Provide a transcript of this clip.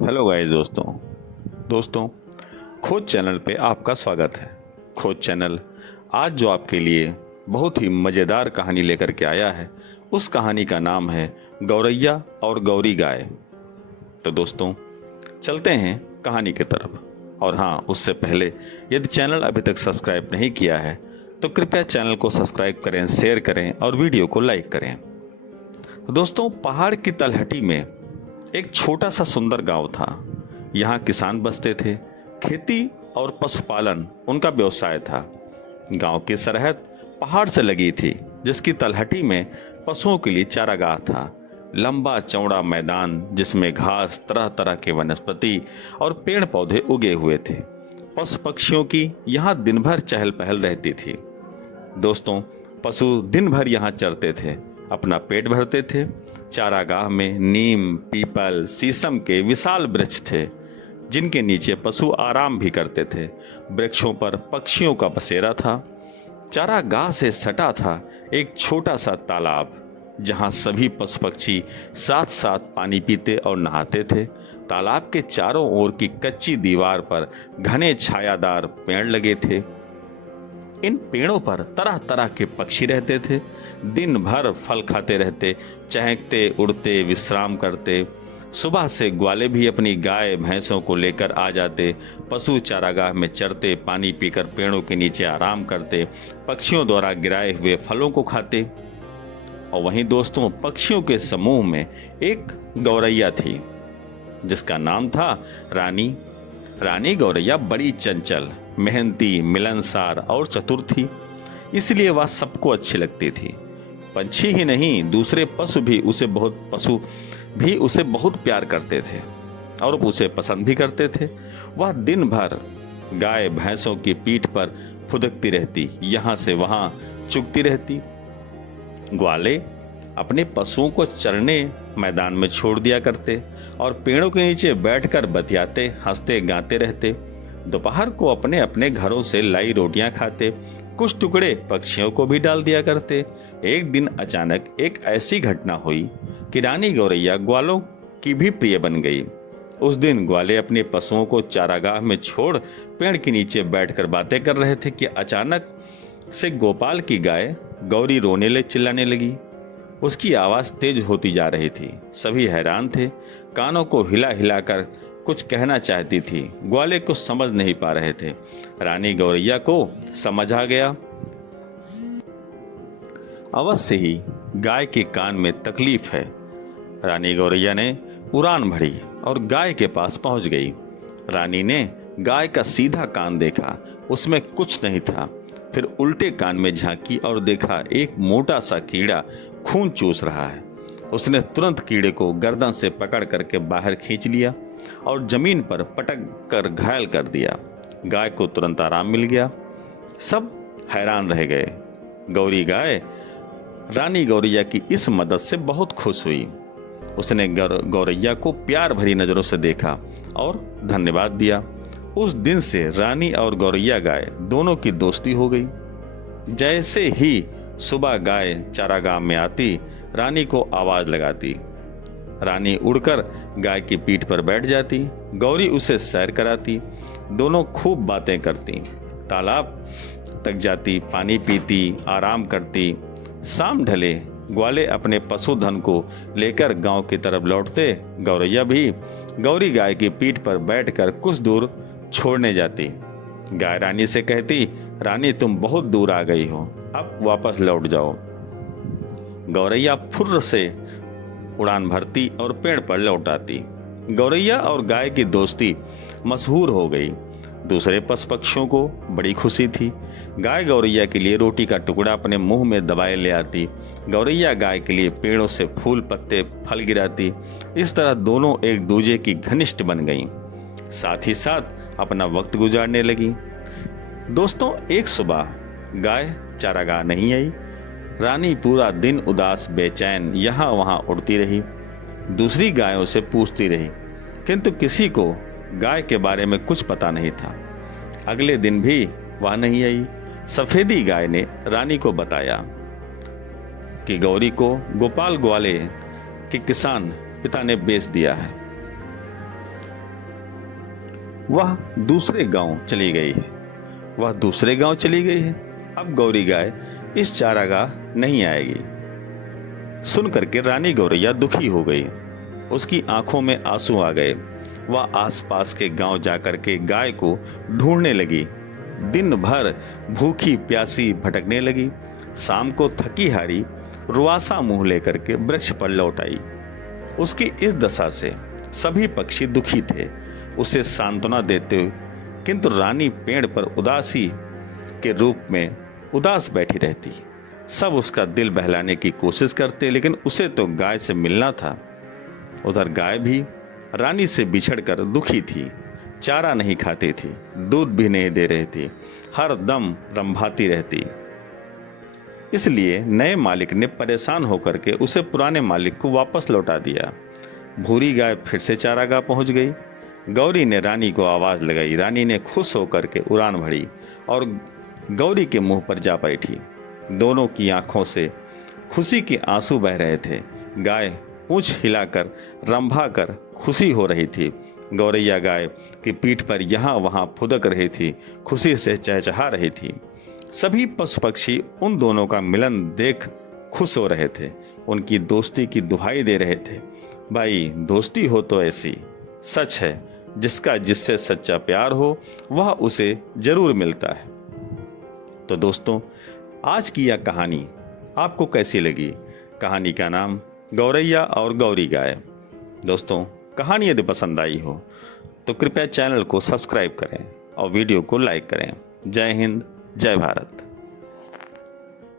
Hello guys दोस्तों खोज channel पे आपका स्वागत है। खोज चैनल आज जो आपके लिए बहुत ही मज़ेदार कहानी लेकर के आया है, उस कहानी का नाम है गौरैया और गौरी गाय। तो दोस्तों चलते हैं कहानी की तरफ। और हाँ, उससे पहले यदि चैनल अभी तक सब्सक्राइब नहीं किया है तो कृपया चैनल को सब्सक्राइब करें, शेयर करें और वीडियो को लाइक करें। दोस्तों, पहाड़ की तलहटी में एक छोटा सा सुंदर गांव था। यहाँ किसान बसते थे। खेती और पशुपालन उनका व्यवसाय था। गांव की सरहद पहाड़ से लगी थी, जिसकी तलहटी में पशुओं के लिए चारागाह था। लंबा चौड़ा मैदान जिसमें घास, तरह तरह के वनस्पति और पेड़ पौधे उगे हुए थे। पशु पक्षियों की यहाँ दिन भर चहल पहल रहती थी। दोस्तों, पशु दिन भर यहाँ चरते थे, अपना पेट भरते थे। चारागाह में नीम, पीपल, शीशम के विशाल वृक्ष थे, जिनके नीचे पशु आराम भी करते थे। वृक्षों पर पक्षियों का बसेरा था। चारागाह से सटा था एक छोटा सा तालाब, जहां सभी पशु पक्षी साथ साथ पानी पीते और नहाते थे। तालाब के चारों ओर की कच्ची दीवार पर घने छायादार पेड़ लगे थे। इन पेड़ों पर तरह तरह के पक्षी रहते थे। दिन भर फल खाते रहते, चहकते उड़ते विश्राम करते। सुबह से ग्वाले भी अपनी गाय भैंसों को लेकर आ जाते। पशु चारागाह में चरते, पानी पीकर पेड़ों के नीचे आराम करते, पक्षियों द्वारा गिराए हुए फलों को खाते। और वहीं दोस्तों, पक्षियों के समूह में एक गौरैया थी, जिसका नाम था रानी। रानी गौरैया बड़ी चंचल, मेहनती, मिलनसार और चतुर थी, इसलिए वह सबको अच्छी लगती थी। पंछी ही नहीं, दूसरे पशु भी उसे बहुत प्यार करते थे और उसे पसंद भी करते थे। वह दिन भर गाय भैंसों की पीठ पर फुदकती रहती, यहाँ से वहाँ चुगती रहती। ग्वाले अपने पशुओं को चरने मैदान में छोड़ दिया करते और पेड़ों के नीचे बैठकर बतियाते, हंसते गाते रहते। दोपहर को अपने अपने घरों से लाई रोटियां खाते, कुछ टुकड़े पक्षियों को भी डाल दिया करते। एक दिन अचानक एक ऐसी घटना हुई कि रानी गौरैया ग्वालों की भी प्रिय बन गई। उस दिन ग्वाले अपने पशुओं को चारागाह में छोड़ पेड़ के नीचे बैठकर बातें कर रहे थे कि अचानक से गोपाल की गाय गौरी रोने चिल्लाने लगी। उसकी आवाज तेज होती जा रही थी। सभी हैरान थे, कानों को हिला हिलाकर कुछ कहना चाहती थी। ग्वाले कुछ समझ नहीं पा रहे थे। रानी गौरैया को समझ आ गया, अवश्य ही गाय के कान में तकलीफ है। रानी गौरैया ने उड़ान भरी और गाय के पास पहुंच गई। रानी ने गाय का सीधा कान देखा, उसमें कुछ नहीं था। फिर उल्टे कान में झांकी और देखा एक मोटा सा कीड़ा खून चूस रहा है। उसने तुरंत कीड़े को गर्दन से पकड़ करके बाहर खींच लिया और जमीन पर पटक कर घायल कर दिया। गाय को तुरंत आराम मिल गया। सब हैरान रह गए। गौरी गाय रानी गौरैया की इस मदद से बहुत खुश हुई। उसने गौरैया को प्यार भरी नजरों से देखा और धन्यवाद दिया। उस दिन से रानी और गौरैया गाय दोनों की दोस्ती हो गई। जैसे ही सुबह गाय चारागाह में आती, रानी को आवाज लगाती। रानी उड़कर गाय की पीठ पर बैठ जाती, गौरी उसे सैर कराती। दोनों खूब बातें करती, तालाब तक जाती, पानी पीती, आराम करती। शाम ढले, ग्वाले अपने पशुधन को लेकर गांव की तरफ लौटते। गौरैया भी गौरी गाय की पीठ पर बैठकर कुछ दूर छोड़ने जाती। गाय रानी से कहती, रानी तुम बहुत दूर आ गई हो, अब वापस लौट जाओ। गौरैया फुर्र से उड़ान भरती और पेड़ पर लौट आती। गौरैया और गाय की दोस्ती मशहूर हो गई। दूसरे पशु पक्षियों को बड़ी खुशी थी। गाय गौरैया के लिए रोटी का टुकड़ा अपने मुंह में दबाए ले आती। गौरैया गाय के लिए पेड़ों से फूल पत्ते फल गिराती। इस तरह दोनों एक दूसरे की घनिष्ठ बन गईं। साथ ही साथ अपना वक्त गुजारने लगी। दोस्तों, एक सुबह गाय चारागाह नहीं आई। रानी पूरा दिन उदास बेचैन यहाँ वहाँ उड़ती रही। दूसरी गायों से पूछती रही, किंतु किसी को गाय के बारे में कुछ पता नहीं था। अगले दिन भी वह नहीं आई। सफेदी गाय ने रानी को बताया कि गौरी को गोपाल ग्वाले के किसान पिता ने बेच दिया है। वह दूसरे गांव चली गई है। अब गौरी गाय इस चारागाह नहीं आएगी। सुन करके रानी गौरैया दुखी हो गई। उसकी आंखों में आंसू आ गए। वह आसपास के गांव जाकर के गाय को ढूंढने लगी। दिन भर भूखी प्यासी भटकने लगी। शाम को थकी हारी रुआसा मुंह लेकर के वृक्ष पर लौट आई। उसकी इस दशा से सभी पक्षी दुखी थे, उसे सांत्वना देते हुए, किंतु रानी पेड़ पर उदासी के रूप में उदास बैठी रहती। सब उसका दिल बहलाने की कोशिश करते, लेकिन उसे तो गाय से मिलना था। उधर गाय भी रानी से बिछड़कर दुखी थी। चारा नहीं खाती थी, दूध भी नहीं दे रही थी, हर दम रंभाती रहती। इसलिए नए मालिक ने परेशान होकर के उसे पुराने मालिक को वापस लौटा दिया। भूरी गाय फिर से चारागाह पहुंच गई। गौरी ने रानी को आवाज लगाई। रानी ने खुश होकर के उड़ान भरी और गौरी के मुंह पर जा बैठी। दोनों की आंखों से खुशी के आंसू बह रहे थे। गाय पूंछ हिलाकर रंभा कर खुशी हो रही थी। गौरैया गाय की पीठ पर यहाँ वहाँ फुदक रही थी, खुशी से चहचहा रही थी। सभी पशु पक्षी उन दोनों का मिलन देख खुश हो रहे थे, उनकी दोस्ती की दुहाई दे रहे थे। भाई, दोस्ती हो तो ऐसी, सच है, जिसका जिससे सच्चा प्यार हो वह उसे जरूर मिलता है। तो दोस्तों, आज की यह कहानी आपको कैसी लगी? कहानी का नाम गौरैया और गौरी गाय। दोस्तों, कहानी यदि पसंद आई हो तो कृपया चैनल को सब्सक्राइब करें और वीडियो को लाइक करें। जय हिंद, जय भारत।